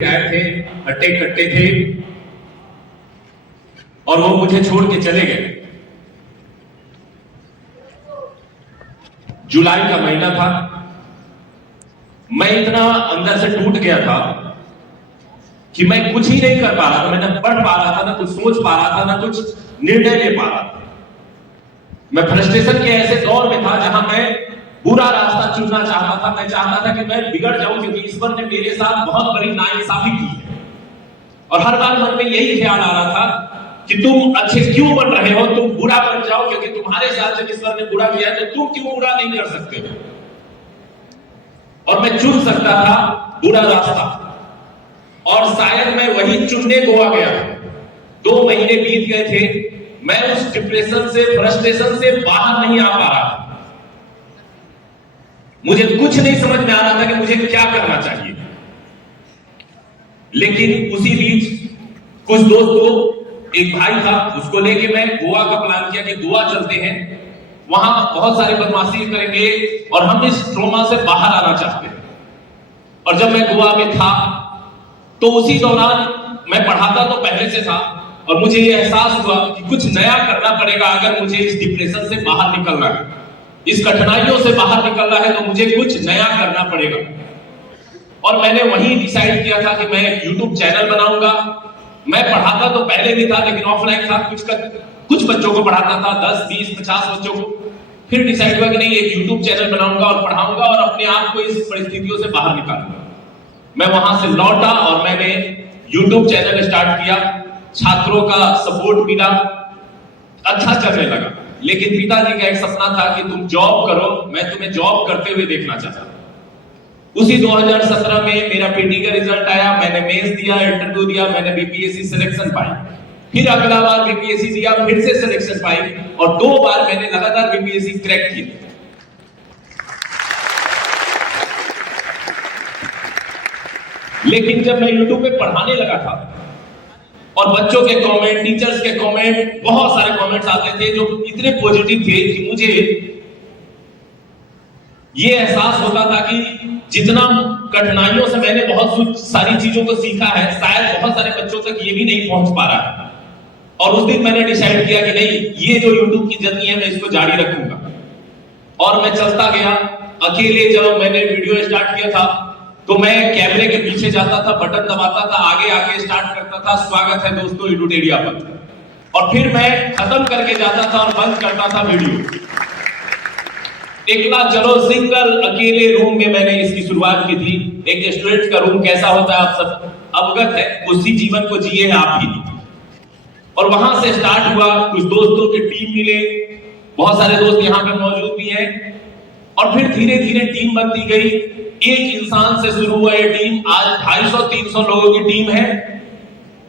आए थे, हट्टे कट्टे थे और वो मुझे छोड़ के चले गए। जुलाई का महीना था। मैं इतना अंदर से टूट गया था कि मैं कुछ ही नहीं कर पा रहा था। मैं ना पढ़ पा रहा था, ना कुछ सोच पा रहा था, ना कुछ निर्णय ले पा रहा था। मैं फ्रस्ट्रेशन के ऐसे दौर में था जहां मैं बुरा रास्ता चुनना चाहता था। मैं चाहता था कि मैं बिगड़ जाऊं, क्योंकि ईश्वर ने मेरे साथ बहुत बड़ी नाइंसाफी की है। और हर बार मन में यही ख्याल आ रहा था कि तुम अच्छे क्यों बन रहे हो, तुम बुरा बन जाओ, क्योंकि तुम्हारे साथ जब ईश्वर ने बुरा किया तो तुम क्यों बुरा नहीं कर सकते हो। और मैं चुन सकता था बुरा रास्ता, और शायद मैं वही चुनने को आ गया। 2 महीने बीत गए थे, मैं उस डिप्रेशन से, फ्रस्ट्रेशन से बाहर नहीं आ पा रहा था। मुझे कुछ नहीं समझ में आ रहा था कि मुझे क्या करना चाहिए। लेकिन उसी बीच कुछ दोस्तों, एक भाई था, उसको लेके मैं गोवा का प्लान किया कि गोवा चलते हैं, वहां बहुत सारी बदमाशी करेंगे और हम इस ट्रॉमा से बाहर आना चाहते हैं। और जब मैं गोवा में था तो उसी दौरान मैं पढ़ाता तो पहले से था, और मुझे यह एहसास हुआ कि कुछ नया करना पड़ेगा अगर मुझे इस डिप्रेशन से बाहर निकलना है, इस कठिनाइयों से बाहर निकलना है, तो मुझे कुछ नया करना पड़ेगा। और मैंने वही डिसाइड किया था कि मैं एक YouTube चैनल बनाऊंगा। मैं पढ़ाता तो पहले भी था, लेकिन ऑफलाइन था, कुछ बच्चों को पढ़ाता था, 10, 20, 50 बच्चों को। फिर डिसाइड हुआ कि नहीं, एक YouTube चैनल बनाऊंगा और पढ़ाऊंगा और अपने आप को इस परिस्थितियों से बाहर निकालूंगा। मैं वहां से लौटा और मैंने YouTube चैनल स्टार्ट किया। छात्रों का सपोर्ट मिला, अच्छा चलने लगा। लेकिन पिताजी का एक सपना था कि तुम जॉब करो, मैं तुम्हें जॉब करते हुए देखना चाहता था। उसी 2017 में मेरा पीटी का रिजल्ट आया, मैंने मेंस दिया, इंटरव्यू दिया, मैंने बीपीएससी सिलेक्शन पाई। फिर अगला बार बीपीएससी दिया, फिर से सिलेक्शन पाई, और 2 बार मैंने लगातार बीपीएससी क्रैक की। लेकिन जब मैं यूट्यूब पे पढ़ाने लगा था और बच्चों के कमेंट, टीचर्स के कमेंट, बहुत सारे कमेंट्स आते थे जो इतने पॉजिटिव थे कि मुझे ये एहसास होता था कि जितना कठिनाइयों से मैंने बहुत सारी चीजों को सीखा है, शायद बहुत सारे बच्चों तक ये भी नहीं पहुंच पा रहा है। और उस दिन मैंने डिसाइड किया कि नहीं, ये जो YouTube की जर्नी है मैं इसको जारी रखूंगा। और मैं चलता गया अकेले। जब मैंने वीडियो स्टार्ट किया था तो मैं कैमरे के पीछे जाता था, बटन दबाता था, आगे आके स्टार्ट करता था, स्वागत है दोस्तों एडुटेरिया पर, और फिर मैं खत्म करके जाता था और बंद करता था वीडियो। एकला चलो सिंगल अकेले रूम में मैंने इसकी शुरुआत की थी। एक स्टूडेंट का रूम कैसा होता है आप सब अवगत है, उसी जीवन को जिए हैं आप भी। और वहां से स्टार्ट हुआ, कुछ दोस्तों की टीम मिले, बहुत सारे दोस्त यहाँ पे मौजूद भी हैं, और फिर धीरे धीरे टीम बनती गई। एक इंसान से शुरू हुआ ये टीम आज 250-300 लोगों की टीम है।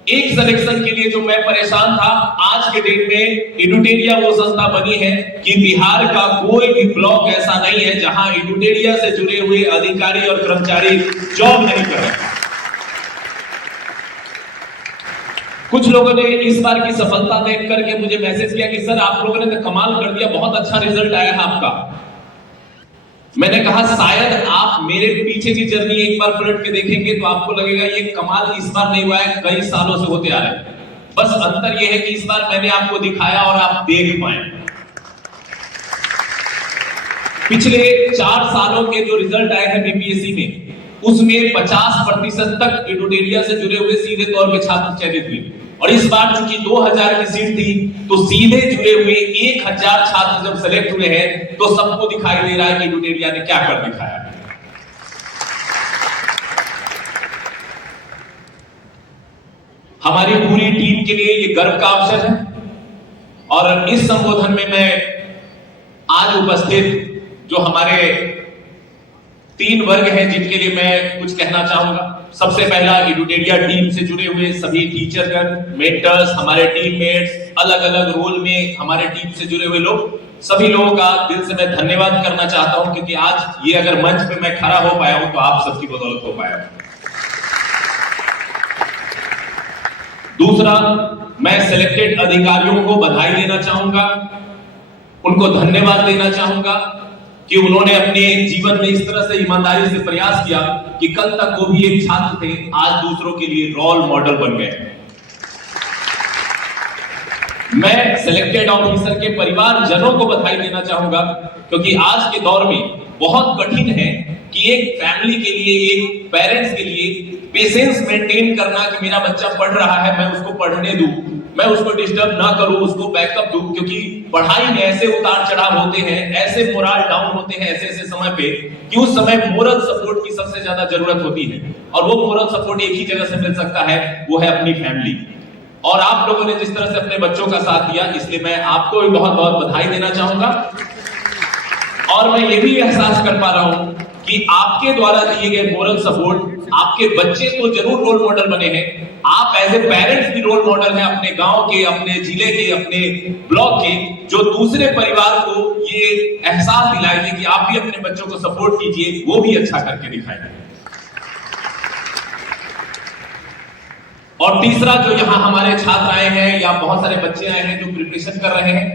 एक सिलेक्शन के लिए जो मैं परेशान था, आज के डेट में एडुटेरिया वो संस्था बनी है कि बिहार का कोई भी ब्लॉक ऐसा नहीं है जहां एडुटेरिया से जुड़े हुए अधिकारी और कर्मचारी जॉब नहीं कर रहे। कुछ लोगों ने इस बार की सफलता देख करके मुझे मैसेज किया कि सर आप लोगों ने तो कमाल कर दिया, बहुत अच्छा रिजल्ट आया है आपका। मैंने कहा शायद आप मेरे पीछे की जर्नी एक बार पलट के देखेंगे तो आपको लगेगा ये कमाल इस बार नहीं हुआ है, कई सालों से होते आ रहे हैं। बस अंतर यह है कि इस बार मैंने आपको दिखाया और आप देख पाए। पिछले 4 सालों के जो रिजल्ट आए हैं बीपीएससी में, उसमें 50% तक एडुटेरिया से जुड़े हुए सीधे तौर पे छात्र चयनित हुए। और इस बार चूंकि 2000 की सीट थी तो सीधे जुड़े हुए 1000 छात्र जब सेलेक्ट हुए हैं तो सबको दिखाई दे रहा है कि एडुटेरिया ने क्या कर दिखाया है। हमारी पूरी टीम के लिए ये गर्व का अवसर है। और इस संबोधन में मैं आज उपस्थित जो हमारे 3 वर्ग हैं जिनके लिए मैं कुछ कहना चाहूंगा। सबसे पहला एडुटेरिया टीम से जुड़े हुए सभी टीचरगण, मेंटर्स, हमारे टीममेट्स, अलग अलग रोल में हमारे टीम से जुड़े हुए लोग, सभी लोगों का दिल से मैं धन्यवाद करना चाहता हूं, क्योंकि आज ये अगर मंच पे मैं खड़ा हो पाया हूं तो आप सबकी बदौलत हो पाया हूं। दूसरा, मैं सिलेक्टेड अधिकारियों को बधाई देना चाहूंगा, उनको धन्यवाद देना चाहूंगा, कि उन्होंने अपने जीवन में इस तरह से ईमानदारी से प्रयास किया कि कल तक वो भी एक छात्र थे, आज दूसरों के लिए रोल मॉडल बन गए। मैं सिलेक्टेड ऑफिसर के परिवारजनों को बधाई देना चाहूंगा, क्योंकि आज के दौर में बहुत कठिन है कि एक फैमिली के लिए, एक पेरेंट्स के लिए पेशेंस मेंटेन करना कि मेरा बच्चा पढ़ रहा है, मैं उसको पढ़ने दूं, मैं उसको डिस्टर्ब ना करूं, उसको बैकअप दूं, क्योंकि पढ़ाई में ऐसे उतार चढ़ाव होते हैं, ऐसे मोरल डाउन होते हैं ऐसे ऐसे समय पे कि उस समय मोरल सपोर्ट की सबसे ज्यादा जरूरत होती है। और वो मोरल सपोर्ट एक ही जगह से मिल सकता है, वो है अपनी फैमिली। और आप लोगों ने जिस तरह से अपने बच्चों का साथ दिया, इसलिए मैं आपको भी बहुत बहुत बधाई देना चाहूंगा। और मैं ये भी एहसास कर पा रहा हूं कि आपके द्वारा दिए गए मोरल सपोर्ट, आपके बच्चे तो जरूर रोल मॉडल बने हैं, आप एज ए पेरेंट्स भी रोल मॉडल हैं अपने गांव के, अपने जिले के, अपने ब्लॉक के, जो दूसरे परिवार को ये एहसास दिलाएंगे कि आप भी अपने बच्चों को सपोर्ट कीजिए, वो भी अच्छा करके दिखाएंगे। और तीसरा, जो यहाँ हमारे छात्र आए हैं या बहुत सारे बच्चे आए हैं जो प्रिपरेशन कर रहे हैं,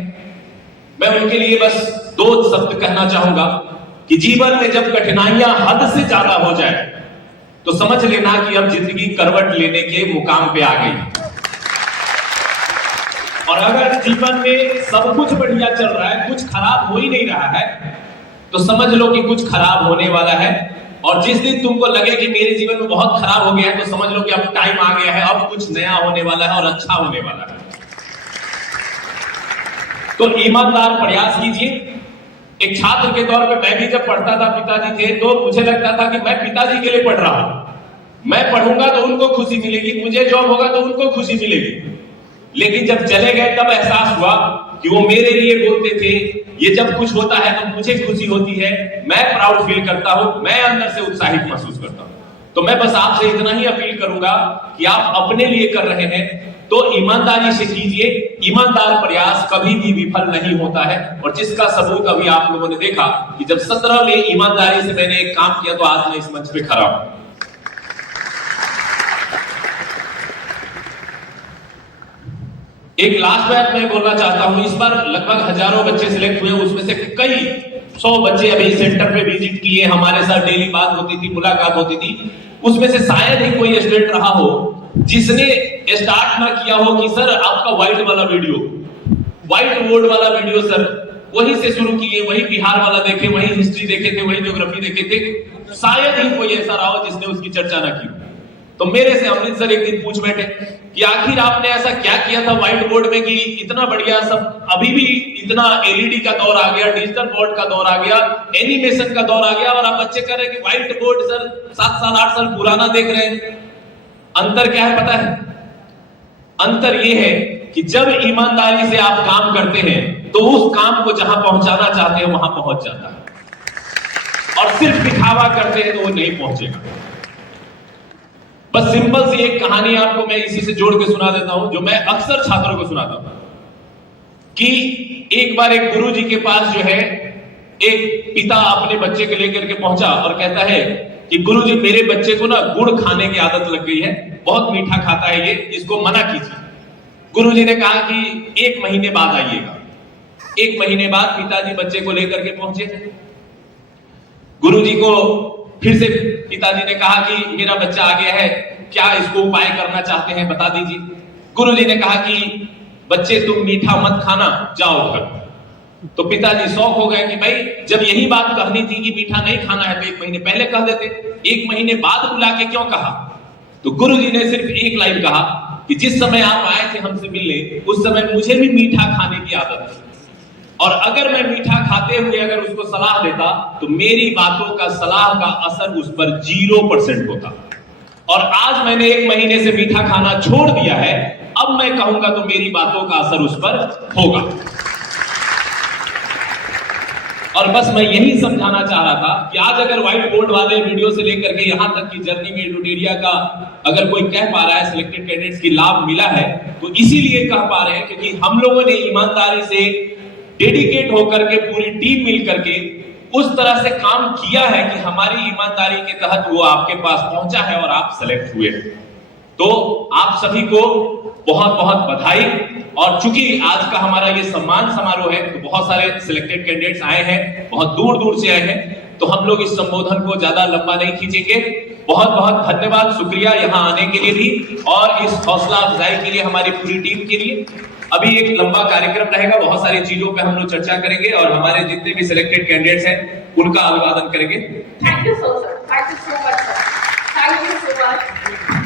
मैं उनके लिए बस 2 शब्द कहना चाहूंगा कि जीवन में जब कठिनाइयां हद से ज्यादा हो जाए तो समझ लेना कि अब जिंदगी करवट लेने के मुकाम पे आ गई। और अगर जीवन में सब कुछ बढ़िया चल रहा है, कुछ खराब हो ही नहीं रहा है, तो समझ लो कि कुछ खराब होने वाला है। और जिस दिन तुमको लगे कि मेरे जीवन में बहुत खराब हो गया है, तो समझ लो कि अब टाइम आ गया है, अब कुछ नया होने वाला है और अच्छा होने वाला है। तो ईमानदार प्रयास कीजिए। एक छात्र के तौर पे मैं भी जब पढ़ता था, पिताजी थे, तो मुझे लगता था कि मैं पिताजी के लिए पढ़ रहा हूं, मैं पढ़ूंगा तो उनको खुशी मिलेगी, मुझे जॉब होगा तो उनको खुशी मिलेगी। लेकिन जब चले गए तब एहसास हुआ कि वो मेरे लिए बोलते थे, ये जब कुछ होता है तो मुझे खुशी होती है, मैं प्राउड फील करता हूं, मैं अंदर से उत्साहित महसूस करता हूं। तो मैं बस आपसे इतना ही अपील करूंगा कि आप अपने लिए कर रहे हैं तो ईमानदारी से कीजिए। ईमानदार प्रयास कभी भी विफल नहीं होता है। और जिसका सबूत अभी आप लोगों ने देखा कि जब 17 में ईमानदारी से मैंने एक काम किया तो आज मैं इस मंच पे खड़ा हूं। एक लास्ट बात मैं बोलना चाहता हूं, इस बार लगभग हजारों बच्चे सिलेक्ट हुए, उसमें से कई 100 बच्चे अभी सेंटर पे विजिट किए, हमारे साथ डेली बात होती थी, मुलाकात होती थी। उसमें से शायद ही कोई स्टूडेंट रहा हो जिसने स्टार्ट ना किया हो कि सर आपका व्हाइट वाला वीडियो, व्हाइट बोर्ड वाला वीडियो सर, वहीं से शुरू किए, वही बिहार वाला देखे, वही हिस्ट्री देखे थे, वही ज्योग्राफी देखे थे। शायद ही कोई ऐसा रहा हो जिसने उसकी चर्चा ना की। तो मेरे से अमृतसर एक दिन पूछ बैठे कि आखिर आपने ऐसा क्या किया था व्हाइट बोर्ड में कि इतना बढ़िया सब, अभी भी इतना एलईडी का दौर आ गया, डिजिटल बोर्ड का दौर आ गया, एनिमेशन का दौर आ गया, और आप बच्चे कह रहे हैं कि व्हाइट बोर्ड सर 7 साल 8 साल पुराना देख रहे हैं। अंतर क्या है पता है? अंतर यह है कि जब ईमानदारी से आप काम करते हैं तो उस काम को जहां पहुंचाना चाहते हैं वहां पहुंच जाता है, और सिर्फ दिखावा करते हैं तो वो नहीं पहुंचेगा। बस सिंपल सी एक कहानी आपको मैं इसी से जोड़ के सुना देता हूं, जो मैं अक्सर छात्रों को सुनाता हूं कि एक बार एक गुरुजी के पास जो है एक पिता अपने बच्चे को लेकर के पहुंचा और कहता है कि गुरुजी मेरे बच्चे को ना गुड़ खाने की आदत लग गई है, बहुत मीठा खाता है ये, इसको मना कीजिए। गुरुजी ने कहा कि 1 महीने बाद आइएगा। 1 महीने बाद पिताजी बच्चे को लेकर के पहुंचे। गुरुजी को फिर से पिताजी ने कहा कि मेरा बच्चा आ गया है, क्या इसको उपाय करना चाहते हैं बता दीजिए। गुरुजी ने कहा कि बच्चे तुम मीठा मत खाना, जाओ घर। तो पिताजी शौक हो गए कि भाई जब यही बात कहनी थी कि मीठा नहीं खाना है तो 1 महीने पहले कह देते, 1 महीने बाद बुला के क्यों कहा। तो गुरुजी ने सिर्फ एक लाइन कहा कि जिस समय आप आए थे हमसे मिलने, उस समय मुझे भी मीठा खाने की आदत थी, और अगर मैं मीठा खाते हुए अगर उसको सलाह देता तो मेरी बातों का, सलाह का असर उस पर 0% होता। और आज मैंने 1 महीने से मीठा खाना छोड़ दिया है, अब मैं कहूंगा तो मेरी बातों का असर उस पर होगा। और बस मैं यही समझाना चाह रहा था कि आज अगर व्हाइट बोर्ड वाले वीडियो से लेकर के यहां तक की जर्नी में एडुटेरिया का अगर कोई कह पा रहा है सिलेक्टेड कैंडिडेट्स की लाभ मिला है, तो इसीलिए कह पा रहे हैं क्योंकि हम लोगों ने ईमानदारी से डेडिकेट होकर के पूरी टीम मिल करके उस तरह से काम किया है कि हमारी ईमानदारी के तहत वो आपके पास पहुंचा है और आप सेलेक्ट हुए हैं। तो आप सभी को बहुत बहुत बधाई। और चूंकि आज का हमारा ये सम्मान समारोह है, तो बहुत सारे सिलेक्टेड कैंडिडेट्स आए हैं, बहुत दूर दूर से आए हैं, तो हम लोग इस संबोधन को ज्यादा लंबा नहीं खींचेंगे। बहुत बहुत धन्यवाद, शुक्रिया यहाँ आने के लिए भी और इस हौसला अफजाई के लिए हमारी पूरी टीम के लिए। अभी एक लंबा कार्यक्रम रहेगा, बहुत सारी चीजों पे हम लोग चर्चा करेंगे और हमारे जितने भी सिलेक्टेड कैंडिडेट्स हैं उनका अभिवादन करेंगे। Thank you so much sir, thank you so much sir, thank you so much.